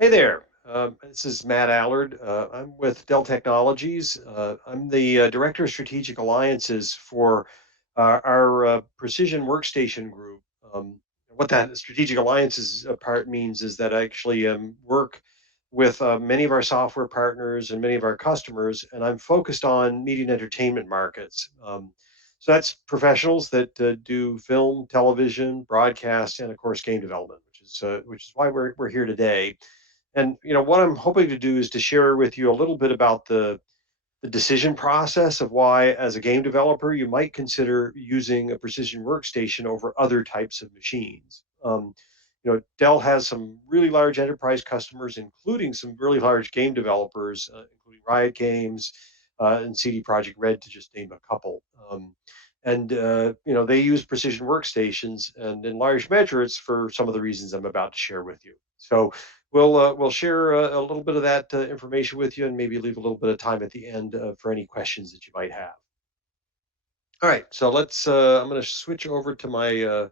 Hey there. This is Matt Allard. I'm with Dell Technologies. I'm the Director of Strategic Alliances for our Precision Workstation group. What that Strategic Alliances part means is that I actually work with many of our software partners and many of our customers, and I'm focused on media and entertainment markets. So that's professionals that do film, television, broadcast, and of course game development, which is why we're here today. And what I'm hoping to do is to share with you a little bit about the decision process of why, as a game developer, you might consider using a precision workstation over other types of machines. Dell has some really large enterprise customers, including some really large game developers, including Riot Games and CD Projekt Red, to just name a couple. They use precision workstations, and in large measure, it's for some of the reasons I'm about to share with you. So we'll share a little bit of that information with you, and maybe leave a little bit of time at the end for any questions that you might have. All right, so let's. I'm going to switch over to my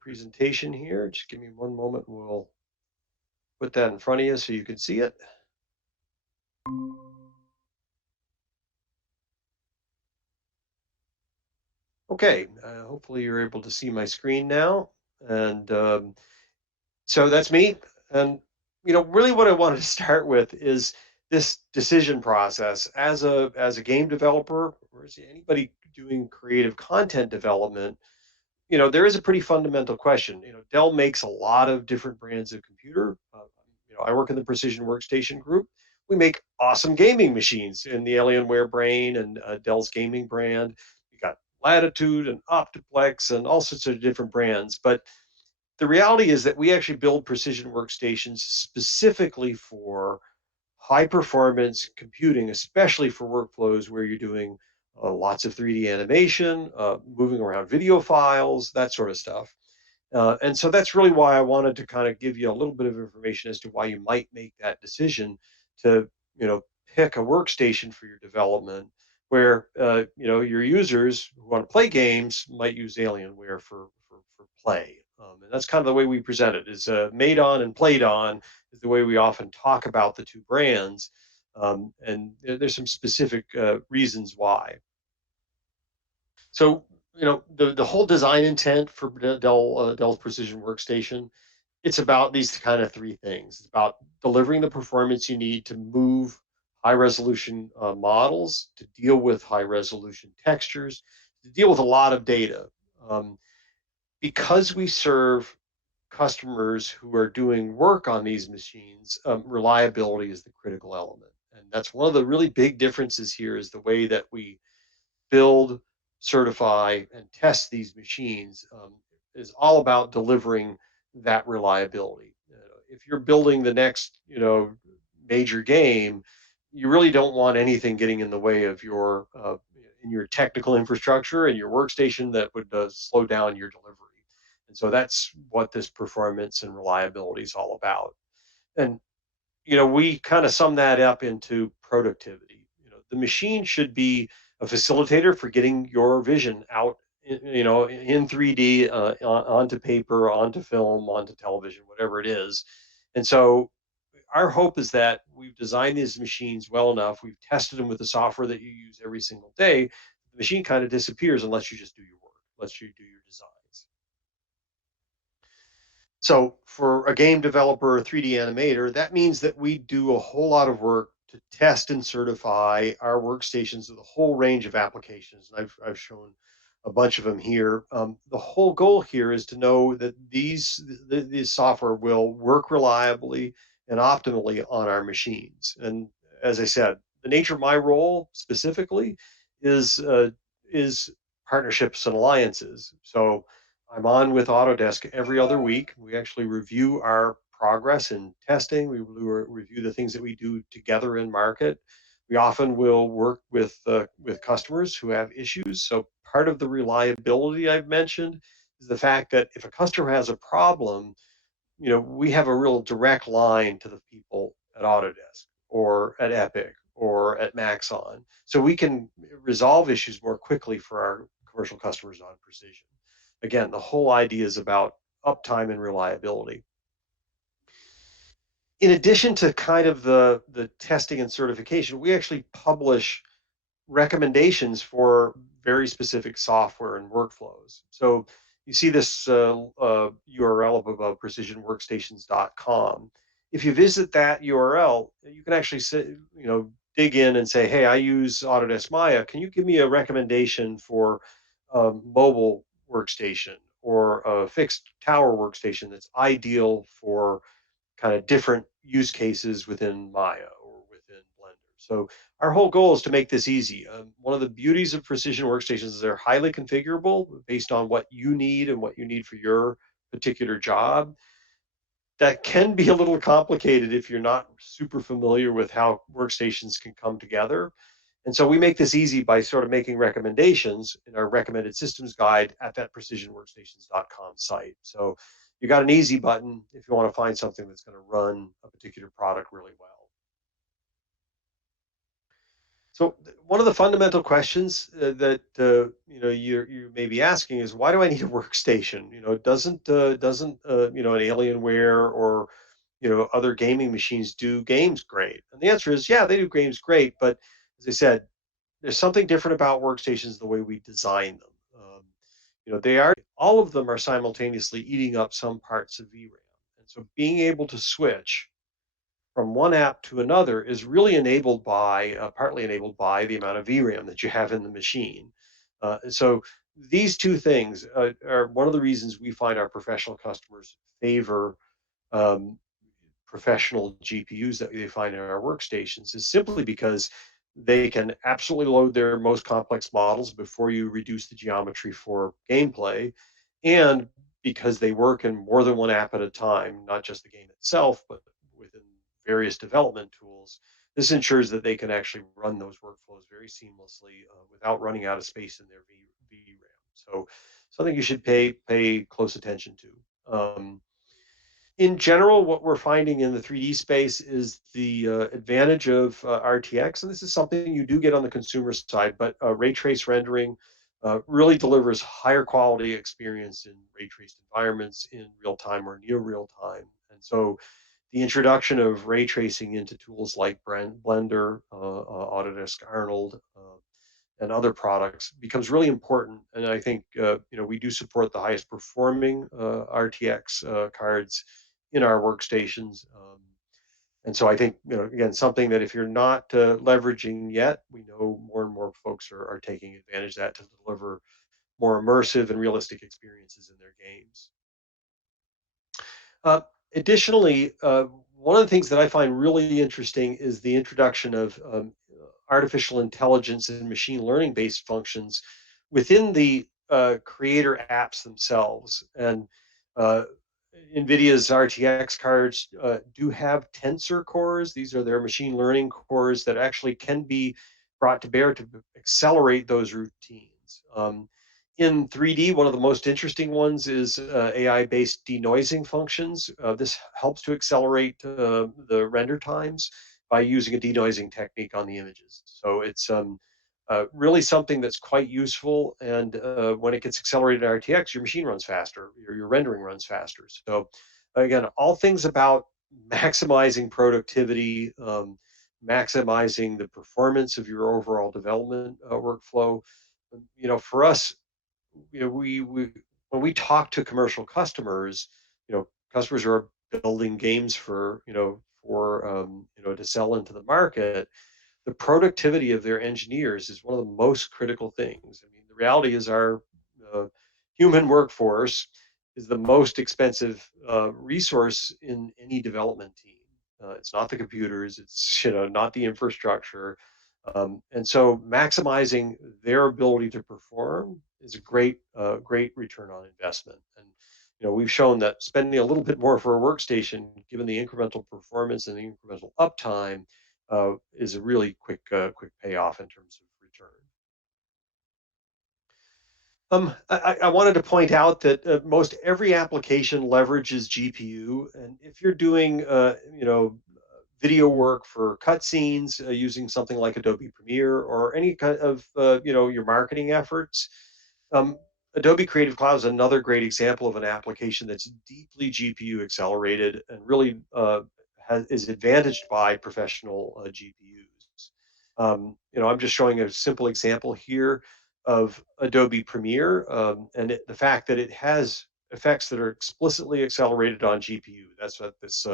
presentation here. Just give me one moment. We'll put that in front of you so you can see it. Okay, hopefully you're able to see my screen now, and so that's me. And really, what I wanted to start with is this decision process as a game developer, or as anybody doing creative content development. There is a pretty fundamental question. Dell makes a lot of different brands of computer. I work in the Precision Workstation group. We make awesome gaming machines in the Alienware brain and Dell's gaming brand. We got Latitude and Optiplex and all sorts of different brands. But the reality is that we actually build precision workstations specifically for high performance computing, especially for workflows where you're doing lots of 3D animation, moving around video files, that sort of stuff. And so that's really why I wanted to kind of give you a little bit of information as to why you might make that decision to, you know, pick a workstation for your development, where your users who want to play games might use Alienware for play. And that's kind of the way we present it: is made on and played on is the way we often talk about the two brands. And there's some specific reasons why. So, the whole design intent for Dell's Precision Workstation, it's about these kind of three things. It's about delivering the performance you need to move high resolution models, to deal with high resolution textures, to deal with a lot of data. Um, because we serve customers who are doing work on these machines, reliability is the critical element. And that's one of the really big differences here, is the way that we build, certify, and test these machines, is all about delivering that reliability. If you're building the next, major game, you really don't want anything getting in the way of your technical infrastructure and your workstation that would slow down your delivery. And so that's what this performance and reliability is all about. And we kind of sum that up into productivity. The machine should be a facilitator for getting your vision out, in 3D, onto paper, onto film, onto television, whatever it is. And so our hope is that we've designed these machines well enough, we've tested them with the software that you use every single day. The machine kind of disappears unless you just do your work, unless you do your designs. So for a game developer or 3D animator, that means that we do a whole lot of work to test and certify our workstations with a whole range of applications. And I've shown a bunch of them here. The whole goal here is to know that these software will work reliably and optimally on our machines. And as I said, the nature of my role specifically is uh, is partnerships and alliances. So I'm on with Autodesk every other week. We actually review our progress in testing. We review the things that we do together in market. We often will work with customers who have issues. So part of the reliability I've mentioned is the fact that if a customer has a problem, we have a real direct line to the people at Autodesk or at Epic or at Maxon, so we can resolve issues more quickly for our commercial customers on Precision. Again, the whole idea is about uptime and reliability. In addition to kind of the testing and certification, we actually publish recommendations for very specific software and workflows. So you see this URL up above precisionworkstations.com. If you visit that URL, you can actually say, dig in and say, hey, I use Autodesk Maya. Can you give me a recommendation for a mobile workstation or a fixed tower workstation that's ideal for kind of different use cases within Maya or within Blender. So our whole goal is to make this easy. One of the beauties of precision workstations is they're highly configurable based on what you need and what you need for your particular job. That can be a little complicated if you're not super familiar with how workstations can come together. And so we make this easy by sort of making recommendations in our recommended systems guide at that precisionworkstations.com site. So you got an easy button if you want to find something that's going to run a particular product really well. So one of the fundamental questions that you may be asking is, why do I need a workstation? Doesn't an Alienware or other gaming machines do games great? And the answer is, yeah, they do games great, but as I said, there's something different about workstations the way we design them. They are all of them are simultaneously eating up some parts of VRAM, and so being able to switch from one app to another is really enabled by partly enabled by the amount of VRAM that you have in the machine. So these two things are one of the reasons we find our professional customers favor um, professional GPUs that they find in our workstations is simply because they can absolutely load their most complex models before you reduce the geometry for gameplay, and because they work in more than one app at a time, not just the game itself, but within various development tools. This ensures that they can actually run those workflows very seamlessly without running out of space in their VRAM. So, something you should pay close attention to. In general, what we're finding in the 3D space is the advantage of RTX, and this is something you do get on the consumer side, but ray trace rendering really delivers higher quality experience in ray traced environments in real time or near real time. And so the introduction of ray tracing into tools like Blender, Autodesk Arnold, and other products becomes really important. And I think we do support the highest performing RTX cards in our workstations. And so I think again something that if you're not leveraging yet, we know more and more folks are taking advantage of that to deliver more immersive and realistic experiences in their games. Uh, Additionally, one of the things that I find really interesting is the introduction of artificial intelligence and machine learning based functions within the creator apps themselves. And uh, NVIDIA's RTX cards do have tensor cores. These are their machine learning cores that actually can be brought to bear to accelerate those routines. In 3D, one of the most interesting ones is AI-based denoising functions. This helps to accelerate the render times by using a denoising technique on the images. So it's really something that's quite useful. And when it gets accelerated in RTX, your machine runs faster, your rendering runs faster. So again, all things about maximizing productivity, maximizing the performance of your overall development workflow. For us, we when we talk to commercial customers, customers who are building games for to sell into the market, the productivity of their engineers is one of the most critical things. I mean, the reality is our uh, human workforce is the most expensive resource in any development team. It's not the computers, it's not the infrastructure, and so maximizing their ability to perform is a great return on investment. And we've shown that spending a little bit more for a workstation, given the incremental performance and the incremental uptime, is a really quick payoff in terms of return. I wanted to point out that most every application leverages GPU, and if you're doing, video work for cutscenes using something like Adobe Premiere or any kind of, your marketing efforts, um, Adobe Creative Cloud is another great example of an application that's deeply GPU accelerated and really is advantaged by professional GPUs. I'm just showing a simple example here of Adobe Premiere, and the fact that it has effects that are explicitly accelerated on GPU. That's what this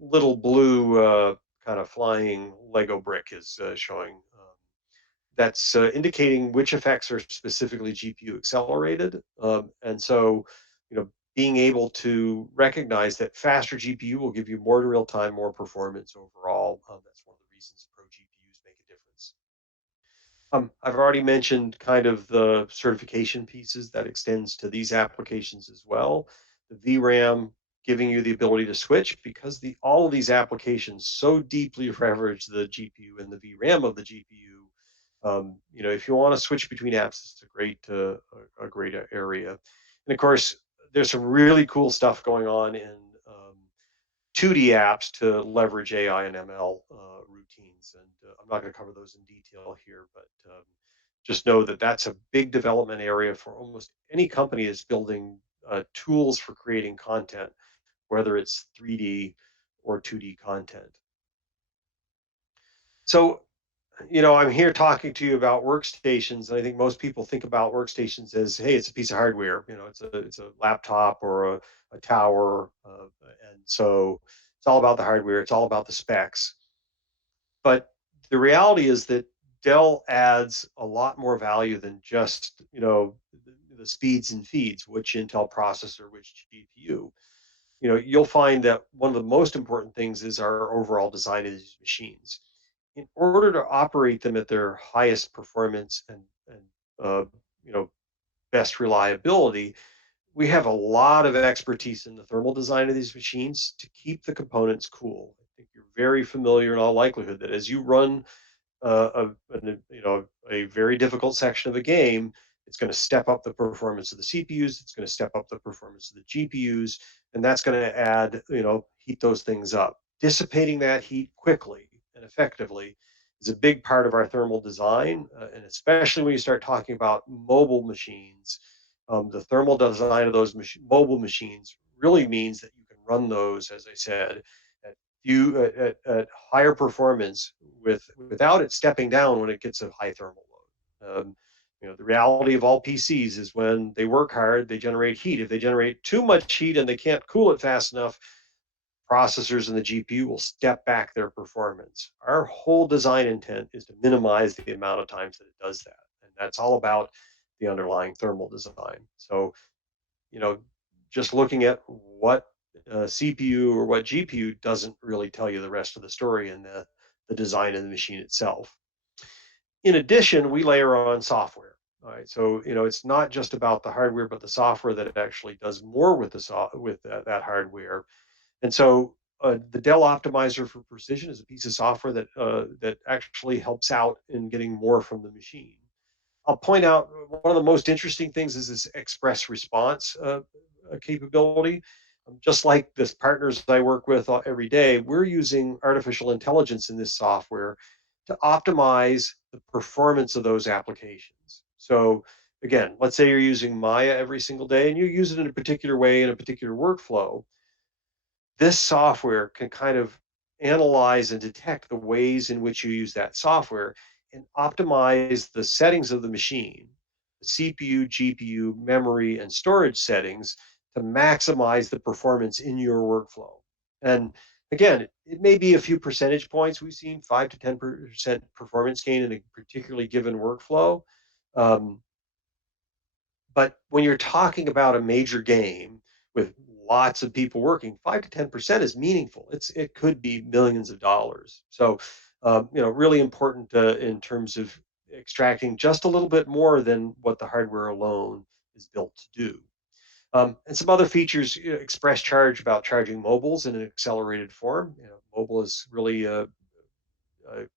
little blue kind of flying Lego brick is showing. That's indicating which effects are specifically GPU accelerated. And so, being able to recognize that faster GPU will give you more real time, more performance overall. That's one of the reasons pro GPUs make a difference. I've already mentioned kind of the certification pieces that extends to these applications as well. The VRAM giving you the ability to switch because the all of these applications so deeply leverage the GPU and the VRAM of the GPU. If you want to switch between apps, it's a great area. And of course, there's some really cool stuff going on in 2D apps to leverage AI and ML routines. And I'm not going to cover those in detail here, but just know that that's a big development area for almost any company that's building tools for creating content, whether it's 3D or 2D content. So, I'm here talking to you about workstations, and I think most people think about workstations as, hey, it's a piece of hardware. It's a laptop or a tower, and so it's all about the hardware. It's all about the specs. But the reality is that Dell adds a lot more value than just the speeds and feeds, which Intel processor, which GPU. You'll find that one of the most important things is our overall design of these machines in order to operate them at their highest performance and uh, you know best reliability. We have a lot of expertise in the thermal design of these machines to keep the components cool. I think you're very familiar in all likelihood that as you run a very difficult section of a game, it's going to step up the performance of the CPUs. It's going to step up the performance of the GPUs, and that's going to add, heat those things up. Dissipating that heat quickly and effectively is a big part of our thermal design, and especially when you start talking about mobile machines. The thermal design of those mobile machines really means that you can run those, as I said, at at higher performance without it stepping down when it gets a high thermal load. The reality of all PCs is when they work hard, they generate heat. If they generate too much heat and they can't cool it fast enough, processors and the GPU will step back their performance. Our whole design intent is to minimize the amount of times that it does that. And that's all about the underlying thermal design. So, you know, just looking at what CPU or what GPU doesn't really tell you the rest of the story in the design of the machine itself. In addition, we layer on software. All right, so it's not just about the hardware, but the software that it actually does more with that hardware. And so the Dell Optimizer for Precision is a piece of software that actually helps out in getting more from the machine. I'll point out one of the most interesting things is this express response capability. Just like the partners I work with every day, we're using artificial intelligence in this software to optimize the performance of those applications. So again, let's say you're using Maya every single day and you use it in a particular way in a particular workflow. This software can kind of analyze and detect the ways in which you use that software and optimize the settings of the machine, the CPU, GPU, memory, and storage settings to maximize the performance in your workflow. And again, it may be a few percentage points. We've seen 5 to 10% performance gain in a particularly given workflow. Um, but when you're talking about a major game with lots of people working, 5 to 10% is meaningful. It could be millions of dollars. So, really important in terms of extracting just a little bit more than what the hardware alone is built to do. And some other features, express charge about charging mobiles in an accelerated form. Mobile is really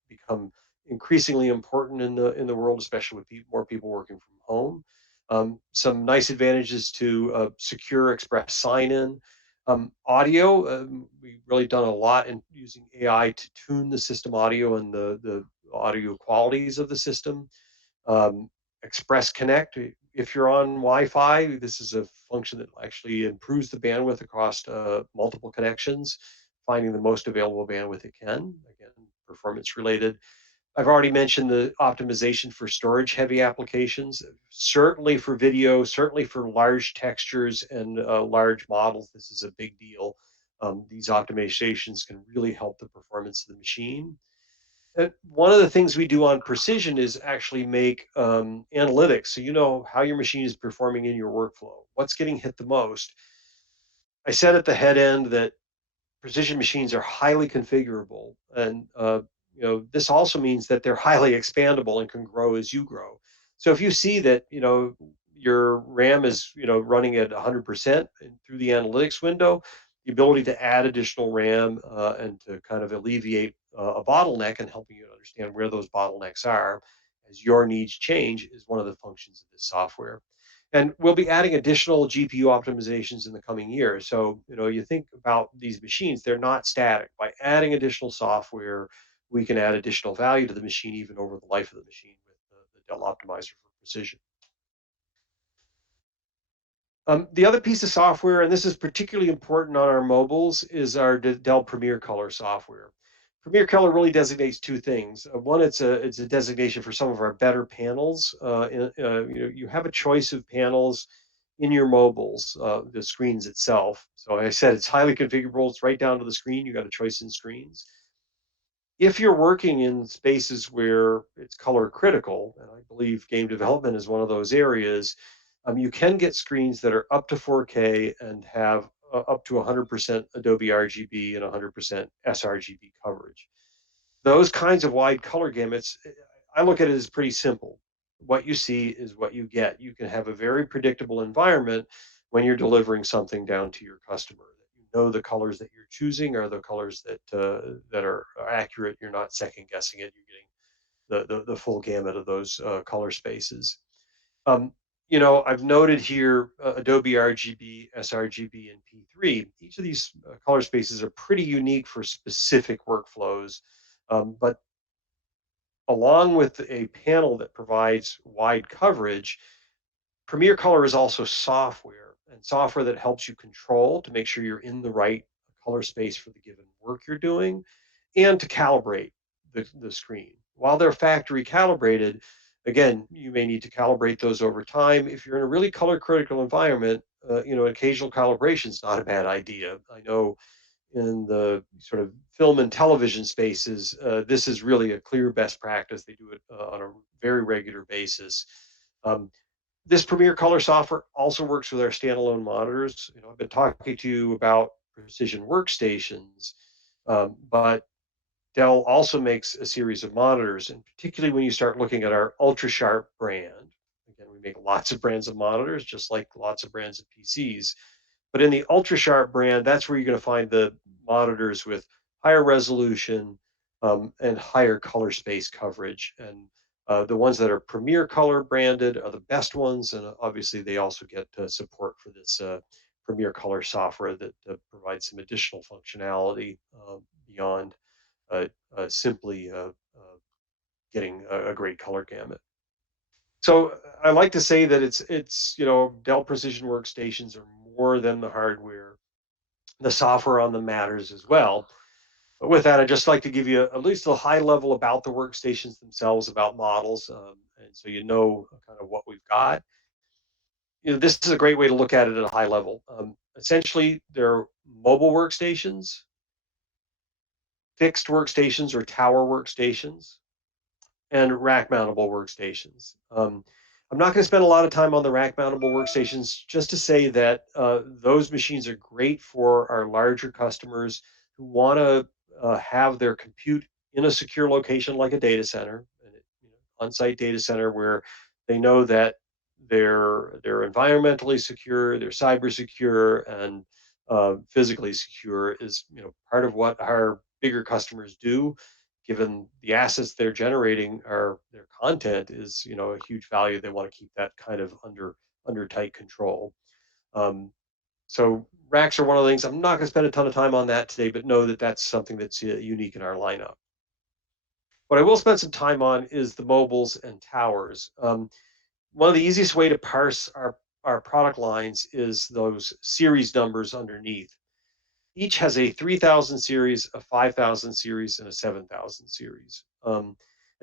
become increasingly important in the world, especially with more people working from home. Some nice advantages to secure express sign-in. Audio, we've really done a lot in using AI to tune the system audio and the audio qualities of the system. Um, Express Connect, if you're on Wi-Fi, this is a function that actually improves the bandwidth across multiple connections. finding the most available bandwidth it can. Again, performance related. I've already mentioned the optimization for storage heavy applications. Certainly for video, certainly for large textures and large models, this is a big deal. These optimizations can really help the performance of the machine. And one of the things we do on precision is actually make analytics. So you know how your machine is performing in your workflow, what's getting hit the most. I said at the head end that precision machines are highly configurable, and this also means that they're highly expandable and can grow as you grow. So if you see that your RAM is running at 100% through the analytics window, the ability to add additional RAM and to kind of alleviate a bottleneck and helping you to understand where those bottlenecks are as your needs change is one of the functions of this software. And we'll be adding additional GPU optimizations in the coming years. So, you think about these machines, they're not static. By adding additional software, we can add additional value to the machine even over the life of the machine with the Dell Optimizer for Precision. The other piece of software, and this is particularly important on our mobiles, is our Dell Premier Color software. Premier Color really designates two things. One, it's a designation for some of our better panels. You have a choice of panels in your mobiles, the screens itself. So like I said, it's highly configurable. It's right down to the screen. You got a choice in screens. If you're working in spaces where it's color critical, and I believe game development is one of those areas, you can get screens that are up to 4K and have up to 100% Adobe RGB and 100% sRGB coverage. Those kinds of wide color gamuts, I look at it as pretty simple. What you see is what you get. You can have a very predictable environment when you're delivering something down to your customer. That you know the colors that you're choosing are the colors that are accurate. You're not second guessing it. You're getting the full gamut of those color spaces. Um, I've noted here Adobe RGB, sRGB, and P3. Each of these color spaces are pretty unique for specific workflows, but along with a panel that provides wide coverage, Premiere Color is also software and software that helps you control to make sure you're in the right color space for the given work you're doing and to calibrate the screen. While they're factory calibrated, again, you may need to calibrate those over time. If you're in a really color critical environment, occasional calibration is not a bad idea. I know in the sort of film and television spaces, this is really a clear best practice. They do it on a very regular basis. Um, this Premiere Color software also works with our standalone monitors. I've been talking to you about precision workstations, but Dell also makes a series of monitors, and particularly when you start looking at our Ultra Sharp brand. Again, we make lots of brands of monitors, just like lots of brands of PCs. But in the Ultra Sharp brand, that's where you're going to find the monitors with higher resolution and higher color space coverage. And the ones that are Premier Color branded are the best ones. And obviously, they also get support for this Premier Color software that provides some additional functionality beyond simply getting a great color gamut. So I like to say that it's Dell Precision Workstations are more than the hardware. The software on them matters as well. But with that, I'd just like to give you at least a high level about the workstations themselves, about models, and so you know kind of what we've got. This is a great way to look at it at a high level. Essentially, they're mobile workstations, fixed workstations or tower workstations, and rack mountable workstations. I'm not going to spend a lot of time on the rack mountable workstations, just to say that those machines are great for our larger customers who want to have their compute in a secure location like a data center, an on-site data center where they know that they're environmentally secure, they're cyber secure, and physically secure is part of what our bigger customers do, given the assets they're generating are their content is a huge value. They want to keep that kind of under tight control. um, so racks are one of the things. I'm not going to spend a ton of time on that today, but know that that's something that's unique in our lineup. What I will spend some time on is the mobiles and towers. One of the easiest way to parse our product lines is those series numbers underneath. Each has a 3000 series, a 5000 series, and a 7000 series.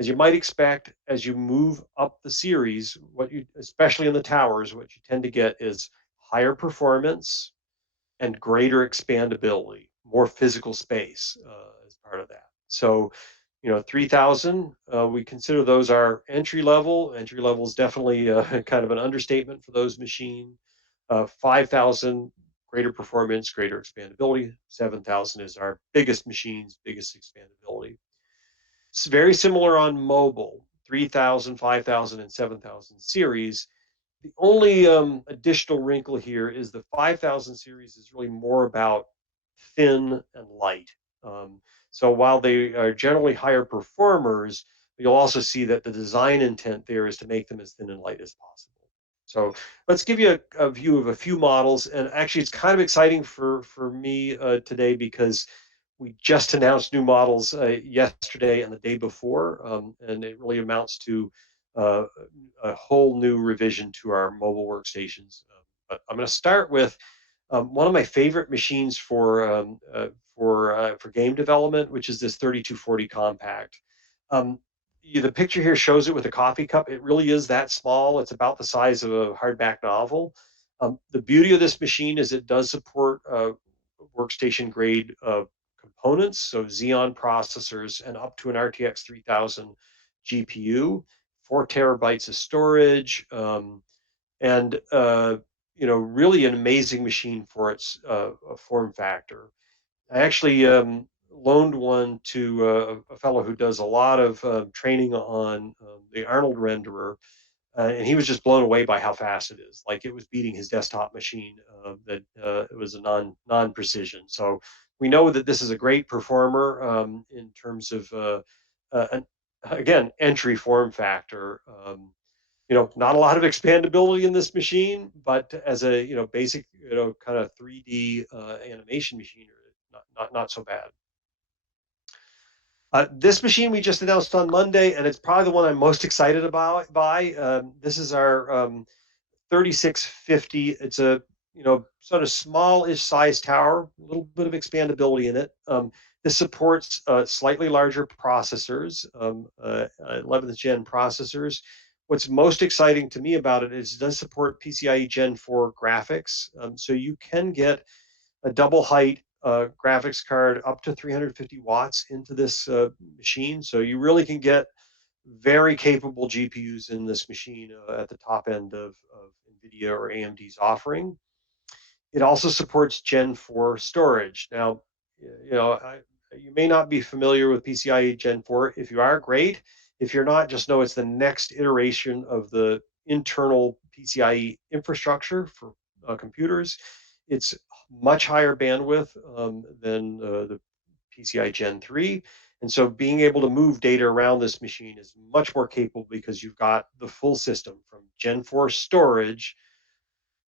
As you might expect, as you move up the series, especially in the towers, what you tend to get is higher performance and greater expandability, more physical space as part of that. So, 3000, we consider those our entry level. Entry level is definitely kind of an understatement for those machines. 5000, greater performance, greater expandability. 7000 is our biggest machines, biggest expandability. It's very similar on mobile. 3000, 5000, and 7000 series. The only additional wrinkle here is the 5000 series is really more about thin and light. Um, so while they are generally higher performers, you'll also see that the design intent there is to make them as thin and light as possible. So let's give you a view of a few models, and actually, it's kind of exciting for me today because we just announced new models yesterday and the day before, and it really amounts to uh, a whole new revision to our mobile workstations. But I'm going to start with one of my favorite machines for game development, which is this 3240 compact. Um, the picture here shows it with a coffee cup. It really is that small. It's about the size of a hardback novel. The beauty of this machine is it does support workstation grade components, so Xeon processors and up to an RTX 3000 GPU, 4 terabytes of storage. And really an amazing machine for its form factor. I actually loaned one to a fellow who does a lot of training on the Arnold renderer, and he was just blown away by how fast it is. Like it was beating his desktop machine. That it was a non precision. So we know that this is a great performer in terms of an, again, entry form factor. Not a lot of expandability in this machine, but as a basic kind of 3D animation machine, not so bad. This machine we just announced on Monday, and it's probably the one I'm most excited about. This is our 3650. It's a sort of smallish size tower, a little bit of expandability in it. This supports slightly larger processors, 11th gen processors. What's most exciting to me about it is it does support PCIe Gen 4 graphics, so you can get a double height graphics card up to 350 watts into this machine. So you really can get very capable GPUs in this machine at the top end of NVIDIA or AMD's offering. It also supports Gen 4 storage. Now, you may not be familiar with PCIe Gen 4. If you are, great. If you're not, just know it's the next iteration of the internal PCIe infrastructure for computers. It's much higher bandwidth than the PCI Gen 3. And so being able to move data around this machine is much more capable because you've got the full system from Gen 4 storage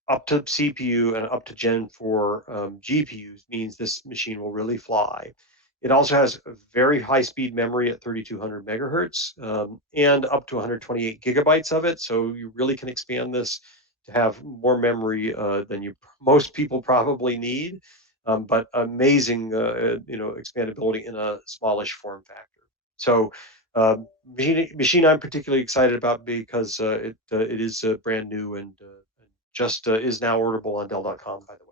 up to CPU and up to Gen 4 GPUs means this machine will really fly. It also has a very high speed memory at 3200 megahertz and up to 128 gigabytes of it. So you really can expand this to have more memory than most people probably need. But amazing, expandability in a smallish form factor. So machine I'm particularly excited about because it is brand new and just is now orderable on Dell.com, by the way.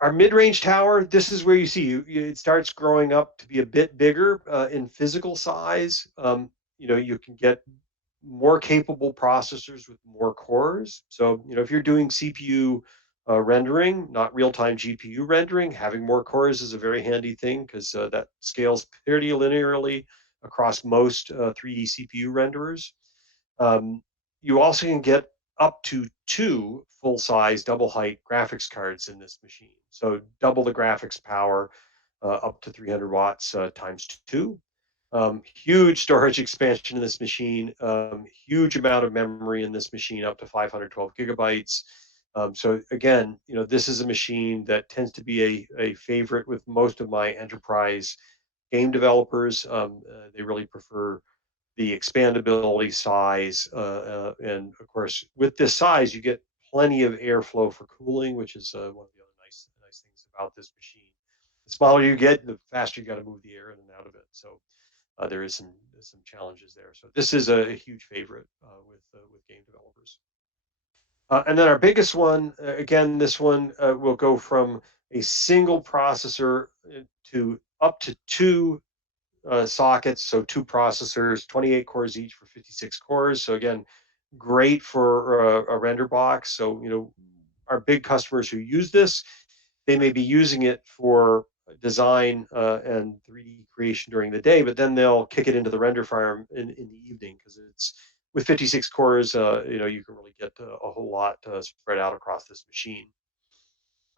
Our mid-range tower, this is where you see it starts growing up to be a bit bigger in physical size. You can get more capable processors with more cores. So, if you're doing CPU rendering, not real-time GPU rendering, having more cores is a very handy thing because that scales pretty linearly across most 3D CPU renderers. Um, you also can get up to two full-size double height graphics cards in this machine. So double the graphics power, up to 300 watts times two. Huge storage expansion in this machine, huge amount of memory in this machine, up to 512 gigabytes. So again, this is a machine that tends to be a favorite with most of my enterprise game developers. They really prefer the expandability, size, and of course, with this size, you get plenty of airflow for cooling, which is one of the other nice things about this machine. The smaller you get, the faster you got to move the air in and out of it. So there is some challenges there. So this is a huge favorite with game developers. And then our biggest one, again, this one will go from a single processor to up to two sockets, so two processors, 28 cores each for 56 cores. So again, great for a render box. So our big customers who use this, they may be using it for design and 3D creation during the day, but then they'll kick it into the render farm in the evening because it's with 56 cores. You can really get a whole lot spread out across this machine.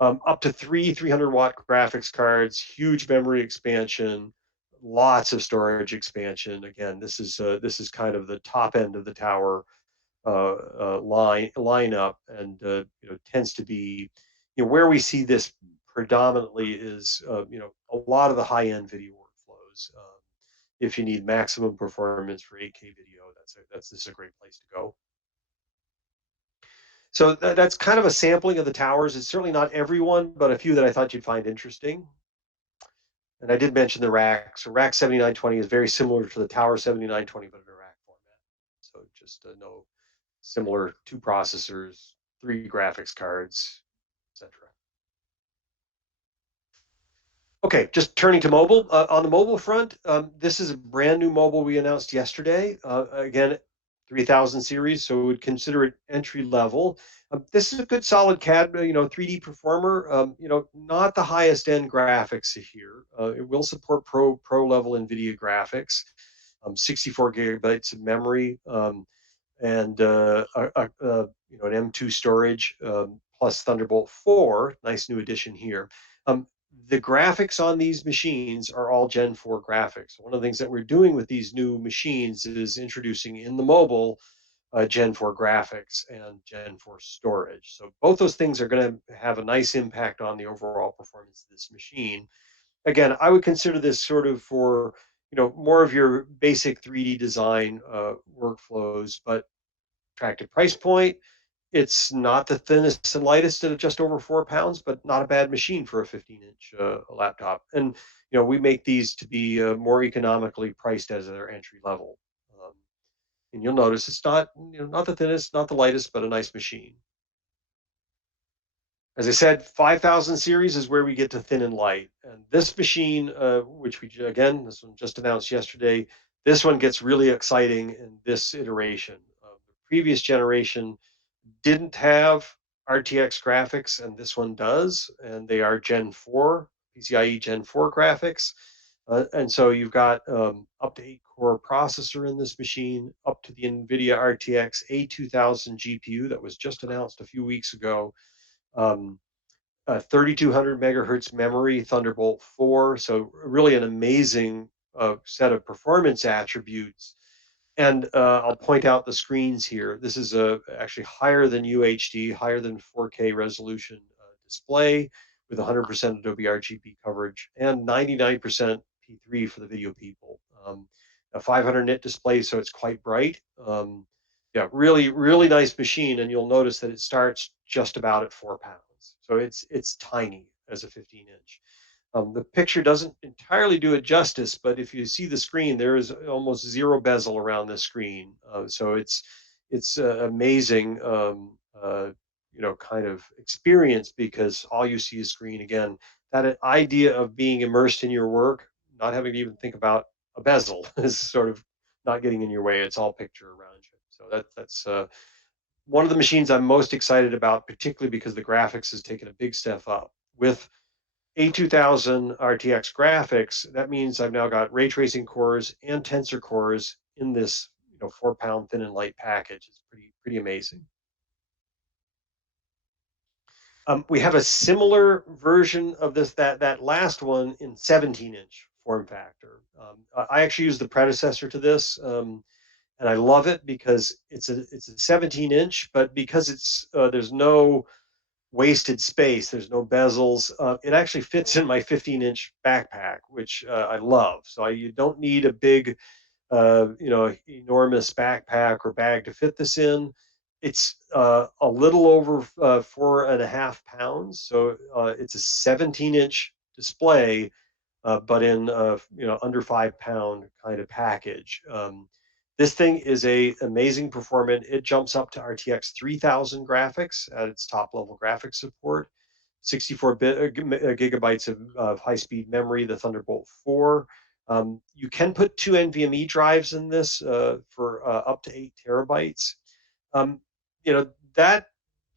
Up to three 300-watt graphics cards, huge memory expansion, lots of storage expansion. Again, this is kind of the top end of the tower lineup, and tends to be where we see this predominantly is a lot of the high end video workflows. If you need maximum performance for 8K video, this is a great place to go. So that's kind of a sampling of the towers. It's certainly not everyone, but a few that I thought you'd find interesting. And I did mention the rack. So rack 7920 is very similar to the tower 7920, but in a rack format. So just no similar two processors, three graphics cards, etc. Okay, just turning to mobile. On the mobile front, this is a brand new mobile we announced yesterday. Again, 3000 series, so we would consider it entry level. This is a good solid CAD, 3D performer. Not the highest end graphics here. It will support pro level NVIDIA graphics, 64 gigabytes of memory. And an M2 storage plus Thunderbolt 4. Nice new addition here. The graphics on these machines are all Gen 4 graphics. One of the things that we're doing with these new machines is introducing in the mobile Gen 4 graphics and Gen 4 storage. So both those things are going to have a nice impact on the overall performance of this machine. Again, I would consider this sort of for more of your basic 3D design workflows, but attractive price point. It's not the thinnest and lightest at just over 4 pounds, but not a bad machine for a 15-inch laptop. And we make these to be more economically priced as their entry level. And you'll notice it's not the thinnest, not the lightest, but a nice machine. As I said, 5000 series is where we get to thin and light. And this machine, which this one just announced yesterday, this one gets really exciting in this iteration. The previous generation didn't have RTX graphics, and this one does, and they are Gen 4, PCIe Gen 4 graphics. And so you've got up to 8-core processor in this machine, up to the NVIDIA RTX A2000 GPU that was just announced a few weeks ago. 3200 megahertz memory, Thunderbolt 4. So really an amazing set of performance attributes. And I'll point out the screens here. This is actually higher than UHD, higher than 4K resolution display with 100% Adobe RGB coverage and 99% P3 for the video people. A 500 nit display, so it's quite bright. Yeah, really, really nice machine. And you'll notice that it starts just about at 4 pounds. So it's tiny as a 15-inch. The picture doesn't entirely do it justice, but if you see the screen, there is almost zero bezel around the screen. So it's amazing, kind of experience because all you see is screen. Again, that idea of being immersed in your work, not having to even think about a bezel, is sort of not getting in your way. It's all picture around you. So that's one of the machines I'm most excited about, particularly because the graphics has taken a big step up with A2000 RTX graphics. That means I've now got ray tracing cores and tensor cores in this 4-pound thin and light package. It's pretty amazing. We have a similar version of that last one in 17-inch form factor. I actually use the predecessor to this, and I love it because it's a 17-inch, but because there's no wasted space. There's no bezels. It actually fits in my 15-inch backpack, which I love. So you don't need a big, enormous backpack or bag to fit this in. It's a little over 4.5 pounds. So it's a 17-inch display, but in under 5 pound kind of package. This thing is a amazing performant. It jumps up to RTX 3000 graphics at its top level graphics support, 64 gigabytes of high speed memory, the Thunderbolt 4. You can put two NVMe drives in this for up to 8 terabytes. Um, you know, that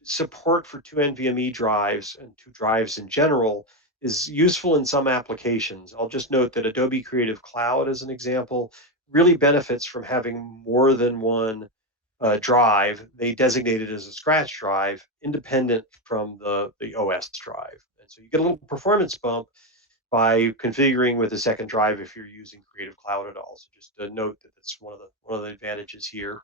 support for two NVMe drives and two drives in general is useful in some applications. I'll just note that Adobe Creative Cloud, as an example, really benefits from having more than one drive. They designate it as a scratch drive, independent from the OS drive. And so you get a little performance bump by configuring with a second drive if you're using Creative Cloud at all. So just a note that that's one of the advantages here.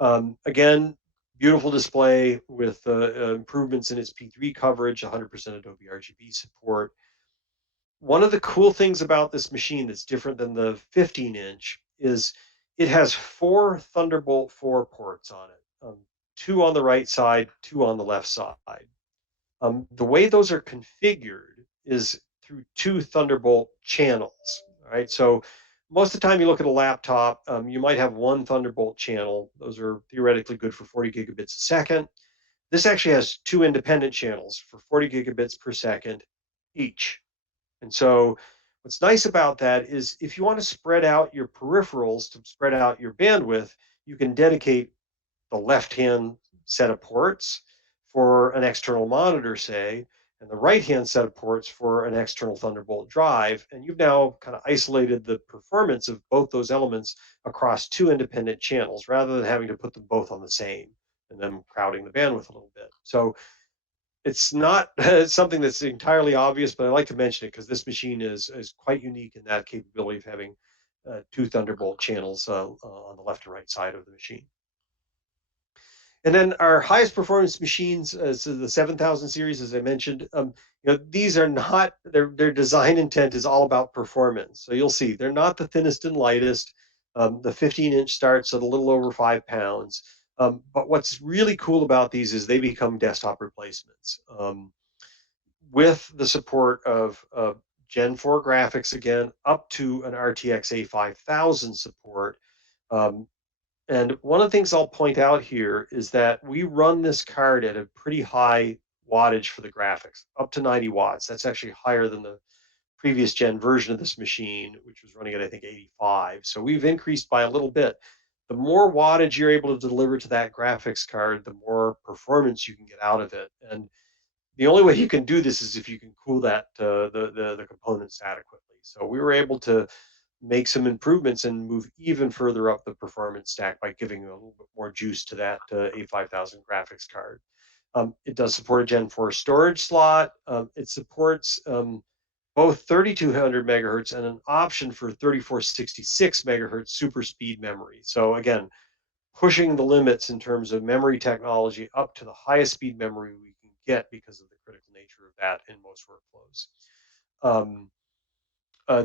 Again, beautiful display with improvements in its P3 coverage, 100% Adobe RGB support. One of the cool things about this machine that's different than the 15-inch is it has four Thunderbolt 4 ports on it, two on the right side, two on the left side. The way those are configured is through two Thunderbolt channels. All right, so most of the time you look at a laptop, you might have one Thunderbolt channel. Those are theoretically good for 40 gigabits a second. This actually has two independent channels for 40 gigabits per second each. And so what's nice about that is if you want to spread out your peripherals to spread out your bandwidth, you can dedicate the left-hand set of ports for an external monitor, say, and the right-hand set of ports for an external Thunderbolt drive. And you've now kind of isolated the performance of both those elements across two independent channels rather than having to put them both on the same and then crowding the bandwidth a little bit. So it's not something that's entirely obvious, but I like to mention it because this machine is quite unique in that capability of having two Thunderbolt channels on the left and right side of the machine. And then our highest performance machines, so the 7000 series, as I mentioned, these are not their design intent is all about performance. So you'll see they're not the thinnest and lightest. The 15-inch starts at a little over 5 pounds. But what's really cool about these is they become desktop replacements with the support of Gen 4 graphics again, up to an RTX A5000 support. And one of the things I'll point out here is that we run this card at a pretty high wattage for the graphics, up to 90 watts. That's actually higher than the previous gen version of this machine, which was running at, I think, 85. So we've increased by a little bit. The more wattage you're able to deliver to that graphics card, the more performance you can get out of it. And the only way you can do this is if you can cool that the components adequately. So we were able to make some improvements and move even further up the performance stack by giving a little bit more juice to that A5000 graphics card. It does support a Gen 4 storage slot. It supports both 3200 megahertz and an option for 3466 megahertz super speed memory. So again, pushing the limits in terms of memory technology up to the highest speed memory we can get because of the critical nature of that in most workflows.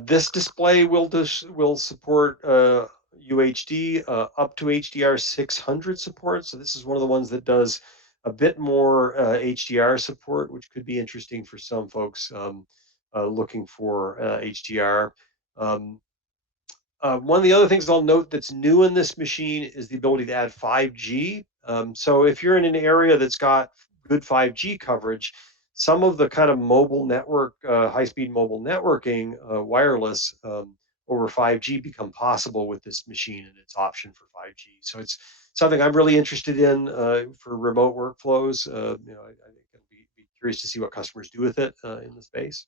This display will support UHD up to HDR 600 support. So this is one of the ones that does a bit more HDR support, which could be interesting for some folks looking for HDR. One of the other things I'll note that's new in this machine is the ability to add 5G. So if you're in an area that's got good 5G coverage, some of the kind of mobile network, high-speed mobile networking, wireless over 5G become possible with this machine and its option for 5G. So it's something I'm really interested in for remote workflows. I think I'd be curious to see what customers do with it in the space.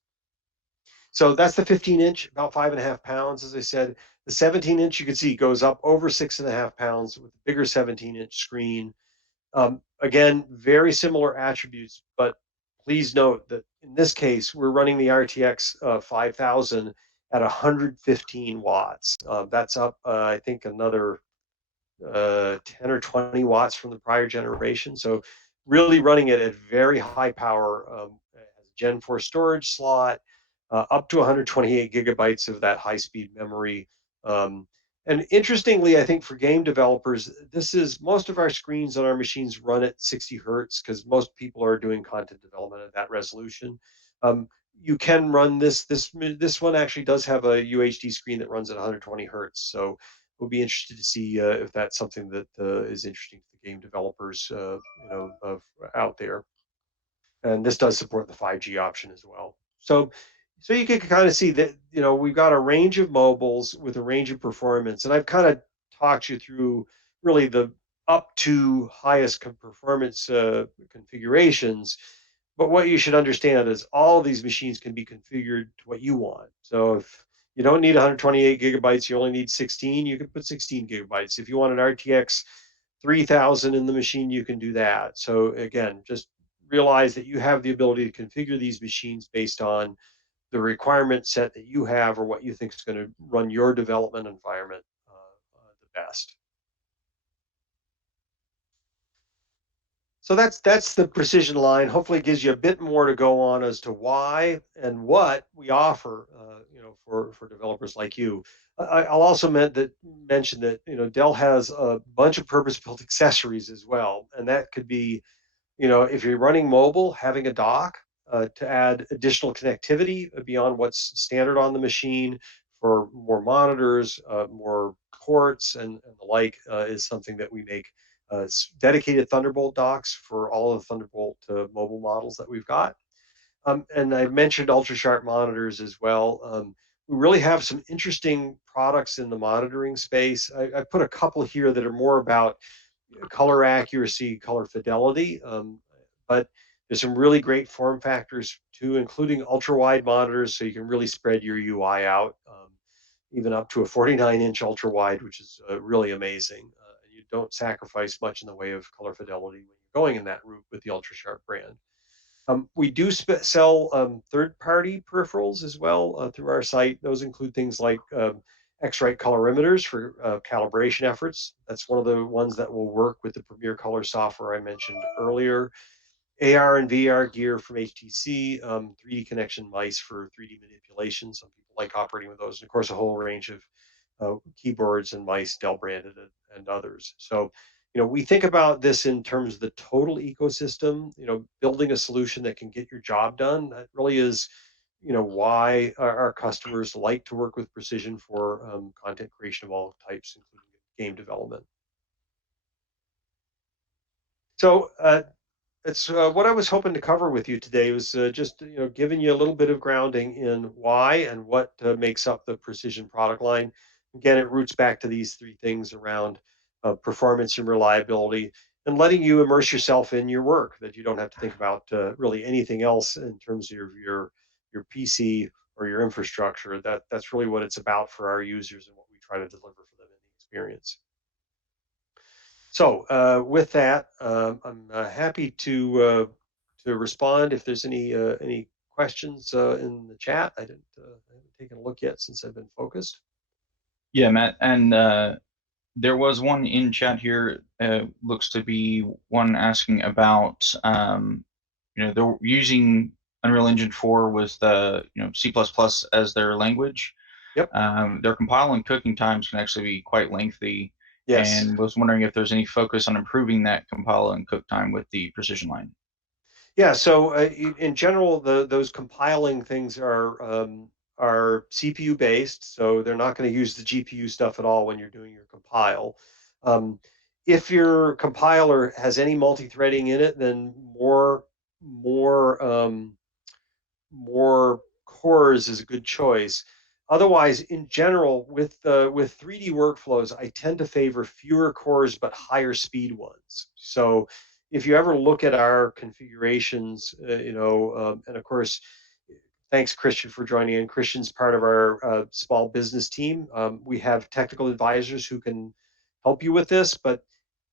So that's the 15-inch, about 5.5 pounds, as I said. The 17-inch, you can see, goes up over 6.5 pounds with a bigger 17-inch screen. Again, very similar attributes, but please note that in this case, we're running the RTX 5000 at 115 watts. That's up, I think, another 10 or 20 watts from the prior generation. So really running it at very high power, has a Gen 4 storage slot, up to 128 gigabytes of that high-speed memory. And interestingly, I think for game developers, this is most of our screens on our machines run at 60 hertz because most people are doing content development at that resolution. Um, you can run this one actually does have a UHD screen that runs at 120 hertz. So we'll be interested to see if that's something that is interesting to the game developers, out there. And this does support the 5G option as well. So you can kind of see that we've got a range of mobiles with a range of performance, and I've kind of talked you through really the up to highest performance configurations. But what you should understand is all of these machines can be configured to what you want. So if you don't need 128 gigabytes, you only need 16, you can put 16 gigabytes. If you want an RTX 3000 in the machine, you can do that. So again, just realize that you have the ability to configure these machines based on the requirement set that you have or what you think is going to run your development environment the best. So that's the precision line. Hopefully, it gives you a bit more to go on as to why and what we offer, for developers like you. I'll also mention that Dell has a bunch of purpose-built accessories as well, and that could be, if you're running mobile, having a dock to add additional connectivity beyond what's standard on the machine for more monitors, more ports, and the like is something that we make dedicated Thunderbolt docks for all of the Thunderbolt mobile models that we've got. And I mentioned ultra sharp monitors as well. We really have some interesting products in the monitoring space. I put a couple here that are more about color accuracy, color fidelity. But there's some really great form factors too, including ultra wide monitors, so you can really spread your UI out, even up to a 49-inch ultra wide, which is really amazing. You don't sacrifice much in the way of color fidelity when you're going in that route with the ultra sharp brand. We do sell third-party peripherals as well through our site. Those include things like X-Rite colorimeters for calibration efforts. That's one of the ones that will work with the Premier Color software I mentioned earlier. AR and VR gear from HTC, 3D connection mice for 3D manipulation. Some people like operating with those, and of course, a whole range of keyboards and mice, Dell branded, and others. So, we think about this in terms of the total ecosystem. Building a solution that can get your job done. That really is, why our customers like to work with Precision for content creation of all types, including game development. So, it's what I was hoping to cover with you today was just giving you a little bit of grounding in why and what makes up the Precision product line. Again, it roots back to these three things around performance and reliability, and letting you immerse yourself in your work, that you don't have to think about really anything else in terms of your PC or your infrastructure. That's really what it's about for our users and what we try to deliver for them in the experience. So with that, I'm happy to respond if there's any questions in the chat. I haven't taken a look yet since I've been focused. Yeah, Matt, and there was one in chat here. Looks to be one asking about, they're using Unreal Engine 4 with the C++ as their language. Yep. Their compile and cooking times can actually be quite lengthy, Yes. and was wondering if there's any focus on improving that compile and cook time with the precision line. Yeah. So in general, those compiling things are CPU based, so they're not going to use the GPU stuff at all when you're doing your compile. Um, if your compiler has any multi-threading in it, then more cores is a good choice. Otherwise, in general, with 3D workflows, I tend to favor fewer cores but higher speed ones. So if you ever look at our configurations, and of course, thanks Christian for joining in. Christian's part of our small business team. We have technical advisors who can help you with this, but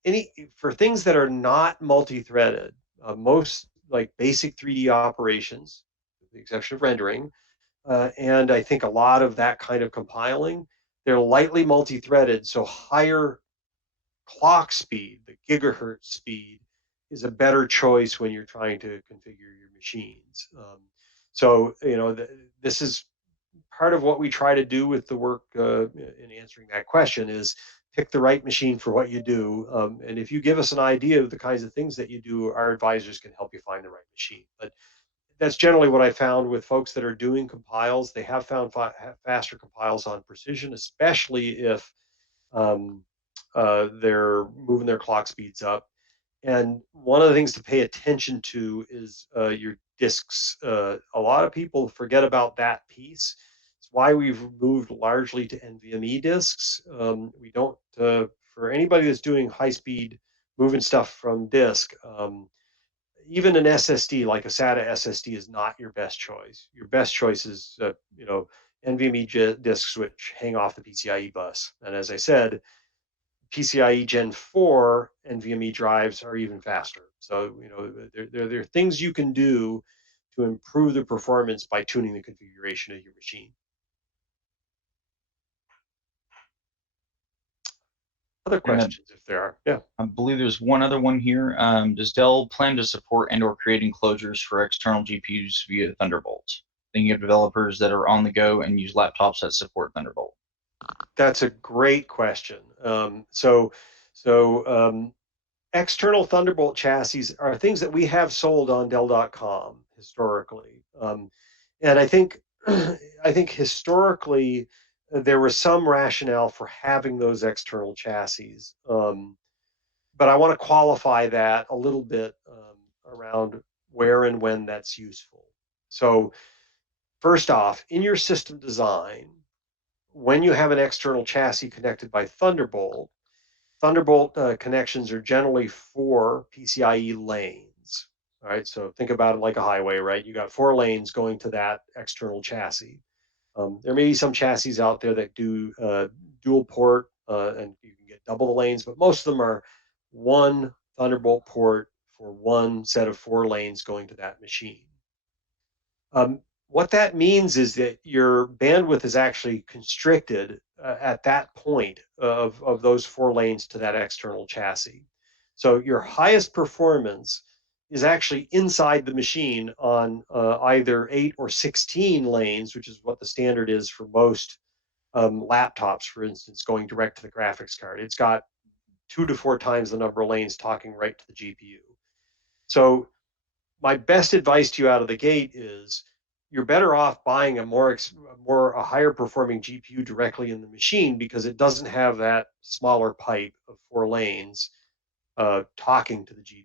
any for things that are not multi-threaded, most like basic 3D operations, with the exception of rendering, and I think a lot of that kind of compiling, they're lightly multi-threaded, so higher clock speed, the gigahertz speed, is a better choice when you're trying to configure your machines. So this is part of what we try to do with the work in answering that question is pick the right machine for what you do. And if you give us an idea of the kinds of things that you do, our advisors can help you find the right machine. But that's generally what I found with folks that are doing compiles. They have found faster compiles on precision, especially if um, they're moving their clock speeds up. And one of the things to pay attention to is your disks. A lot of people forget about that piece. It's why we've moved largely to NVMe disks. We don't, for anybody that's doing high speed moving stuff from disk, even an SSD like a SATA SSD is not your best choice. Your best choice is, NVMe disks which hang off the PCIe bus. And as I said, PCIe Gen 4 NVMe drives are even faster. So, there are things you can do to improve the performance by tuning the configuration of your machine. Other And questions, if there are? Yeah. I believe there's one other one here. Does Dell plan to support and/or create enclosures for external GPUs via Thunderbolt? Thinking of developers that are on the go and use laptops that support Thunderbolt. That's a great question. So external Thunderbolt chassis are things that we have sold on Dell.com historically, and I think I think historically there was some rationale for having those external chassis, but I want to qualify that a little bit around where and when that's useful. So first off, in your system design, when you have an external chassis connected by Thunderbolt, connections are generally for PCIe lanes. All right, so think about it like a highway, right? You got 4 lanes going to that external chassis. There may be some chassis out there that do dual port, and you can get double the lanes, but most of them are one Thunderbolt port for one set of 4 lanes going to that machine. What that means is that your bandwidth is actually constricted at that point of those 4 lanes to that external chassis. So your highest performance is actually inside the machine on either 8 or 16 lanes, which is what the standard is for most laptops, for instance, going direct to the graphics card. It's got 2 to 4 times the number of lanes talking right to the GPU. So my best advice to you out of the gate is you're better off buying a higher performing GPU directly in the machine because it doesn't have that smaller pipe of 4 lanes talking to the GPU.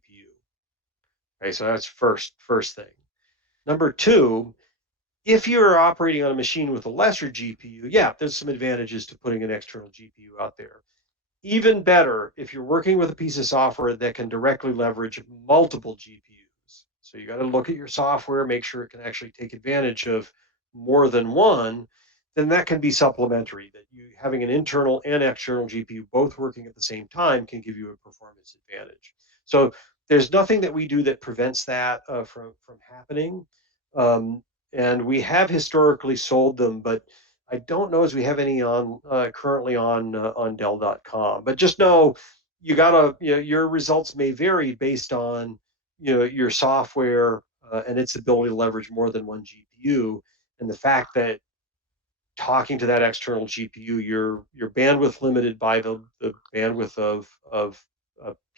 Okay, so that's first thing. Number two, if you're operating on a machine with a lesser GPU, yeah, there's some advantages to putting an external GPU out there. Even better if you're working with a piece of software that can directly leverage multiple GPUs. So you got to look at your software, make sure it can actually take advantage of more than one. Then that can be supplementary. That you having an internal and external GPU both working at the same time can give you a performance advantage. So there's nothing that we do that prevents that from happening. Um, and we have historically sold them, but I don't know as we have any on currently on Dell.com. But just know your results may vary based on your software and its ability to leverage more than one GPU, and the fact that talking to that external GPU, your bandwidth limited by the bandwidth of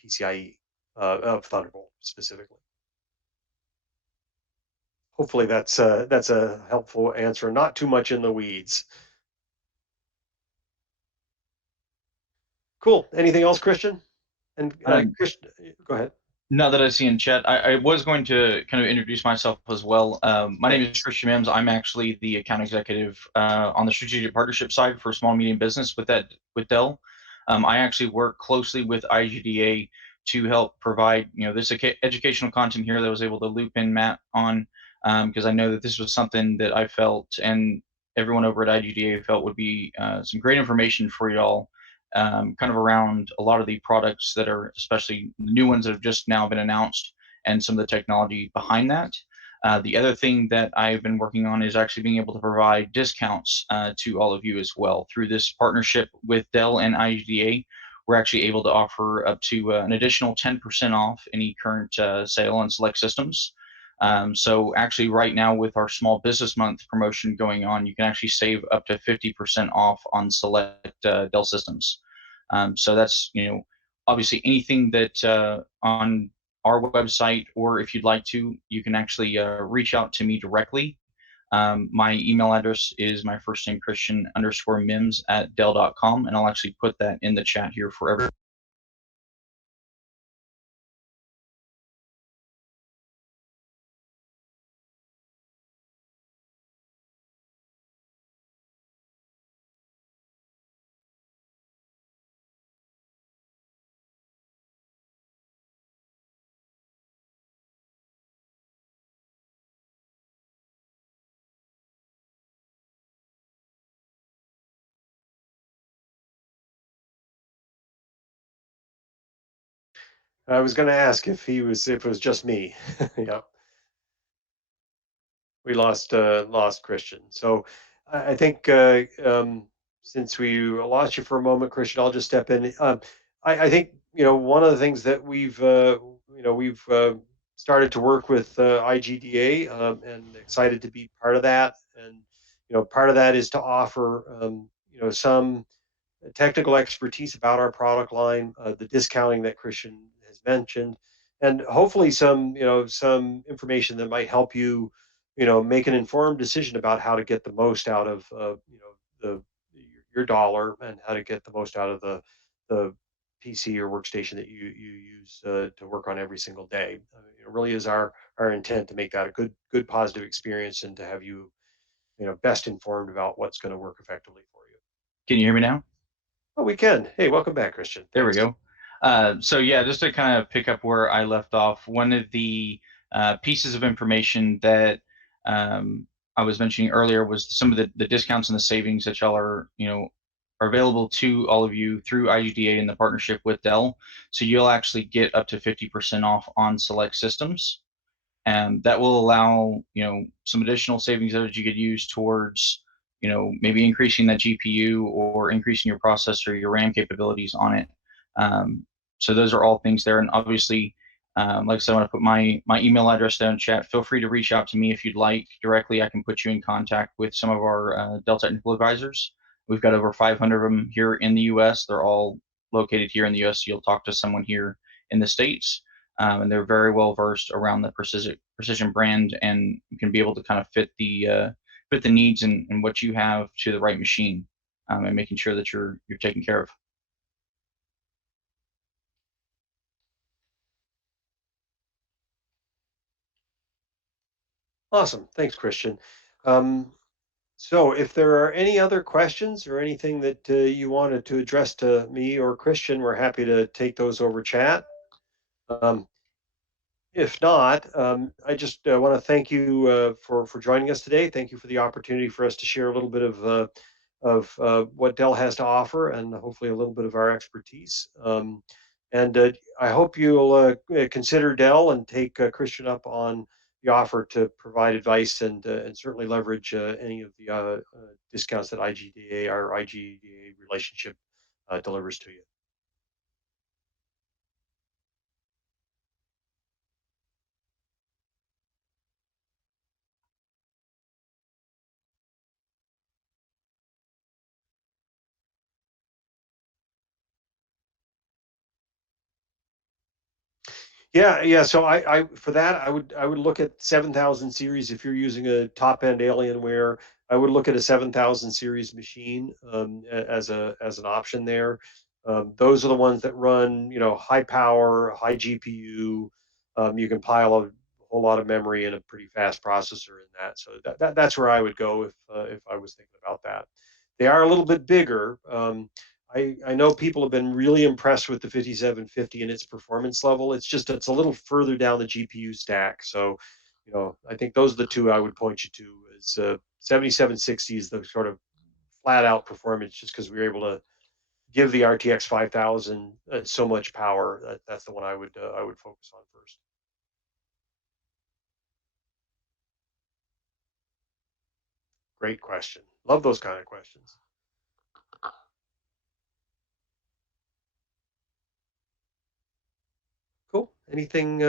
PCIe of Thunderbolt specifically. Hopefully that's a helpful answer. Not too much in the weeds. Cool. Anything else, Christian? And Christian, go ahead. Now that I see in chat, I was going to kind of introduce myself as well. My name is Christian Mims. I'm actually the account executive on the strategic partnership side for small medium business with Dell. I actually work closely with IGDA to help provide this educational content here that I was able to loop in Matt on, because I know that this was something that I felt and everyone over at IGDA felt would be some great information for y'all. Kind of around a lot of the products that are, especially the new ones that have just now been announced, and some of the technology behind that. The other thing that I've been working on is actually being able to provide discounts to all of you as well. Through this partnership with Dell and IGDA, we're actually able to offer up to an additional 10% off any current sale on select systems. So actually, right now with our Small Business Month promotion going on, you can actually save up to 50% off on select Dell systems. So that's, obviously anything that on our website, or if you'd like to, you can actually reach out to me directly. My email address is my first name, Christian underscore Mims at Dell.com, and I'll actually put that in the chat here for everyone. I was going to ask if it was just me. Yeah. We lost Christian. So I think since we lost you for a moment, Christian, I'll just step in. I think one of the things that we've started to work with IGDA, and excited to be part of that. And part of that is to offer some technical expertise about our product line, the discounting that Christian has mentioned, and hopefully some information that might help you, make an informed decision about how to get the most out of the your dollar, and how to get the most out of the PC or workstation that you use to work on every single day. I mean, it really is our intent to make that a good positive experience, and to have you best informed about what's going to work effectively for you. Can you hear me now? Oh, we can. Hey, welcome back, Christian. There we Thanks. go. So yeah, just to kind of pick up where I left off, one of the pieces of information that I was mentioning earlier was some of the discounts and the savings that y'all are available to all of you through IGDA in the partnership with Dell. So you'll actually get up to 50% off on select systems, and that will allow some additional savings that you could use towards maybe increasing that GPU or increasing your processor, your RAM capabilities on it. So those are all things there, and obviously, like I said, I want to put my email address down in chat. Feel free to reach out to me if you'd like directly. I can put you in contact with some of our Dell technical advisors. We've got over 500 of them here in the U.S. They're all located here in the U.S. So you'll talk to someone here in the States, and they're very well versed around the precision brand, and you can be able to kind of fit the needs and what you have to the right machine, and making sure that you're taken care of. Awesome. Thanks, Christian. Um, so, if there are any other questions or anything that you wanted to address to me or Christian, we're happy to take those over chat. Um, If not, I just want to thank you for joining us today. Thank you for the opportunity for us to share a little bit of what Dell has to offer, and hopefully a little bit of our expertise. And I hope you'll consider Dell and take Christian up on the offer to provide advice, and certainly leverage any of the discounts that our IGDA relationship delivers to you. Yeah, yeah. So I for that I would look at 7,000 series if you're using a top end Alienware. I would look at a 7,000 series machine as an option there. Those are the ones that run high power, high GPU. You can pile a whole lot of memory and a pretty fast processor in that. So that's where I would go if I was thinking about that. They are a little bit bigger. I know people have been really impressed with the 5750 and its performance level. It's a little further down the GPU stack. So, I think those are the two I would point you to. Is 7760 is the sort of flat out performance, just because we were able to give the RTX 5000 so much power. That's the one I would focus on first. Great question. Love those kind of questions. Cool. Anything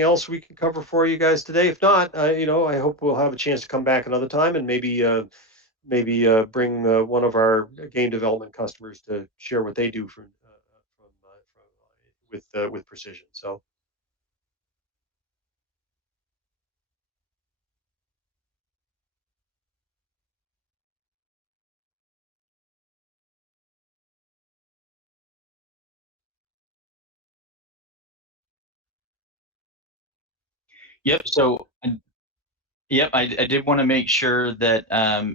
else we can cover for you guys today? If not, I hope we'll have a chance to come back another time and maybe bring one of our game development customers to share what they do with precision. So Yep. Yep, I did want to make sure that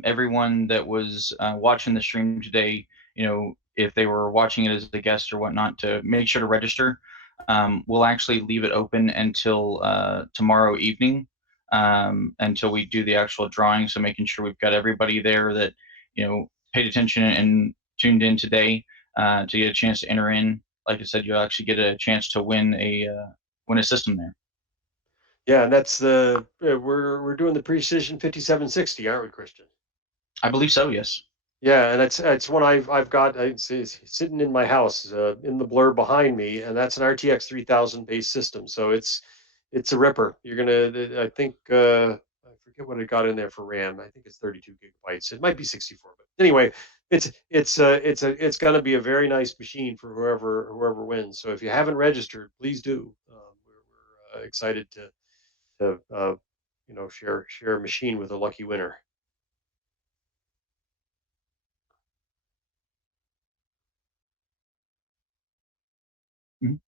everyone that was watching the stream today, if they were watching it as a guest or whatnot, to make sure to register. We'll actually leave it open until tomorrow evening, until we do the actual drawing. So making sure we've got everybody there that paid attention and tuned in today to get a chance to enter in. Like I said, you'll actually get a chance to win a system there. yeah, and that's the we're doing the Precision 5760, aren't we, Christian? I believe so. Yes. Yeah, and it's one I've got. It's sitting in my house in the blur behind me, and that's an RTX 3000 base system. So it's a ripper. I think I forget what it got in there for RAM. I think it's 32 gigabytes. It might be 64, but anyway, it's going to be a very nice machine for whoever wins. So if you haven't registered, please do. We're excited to share a machine with a lucky winner. Mhm.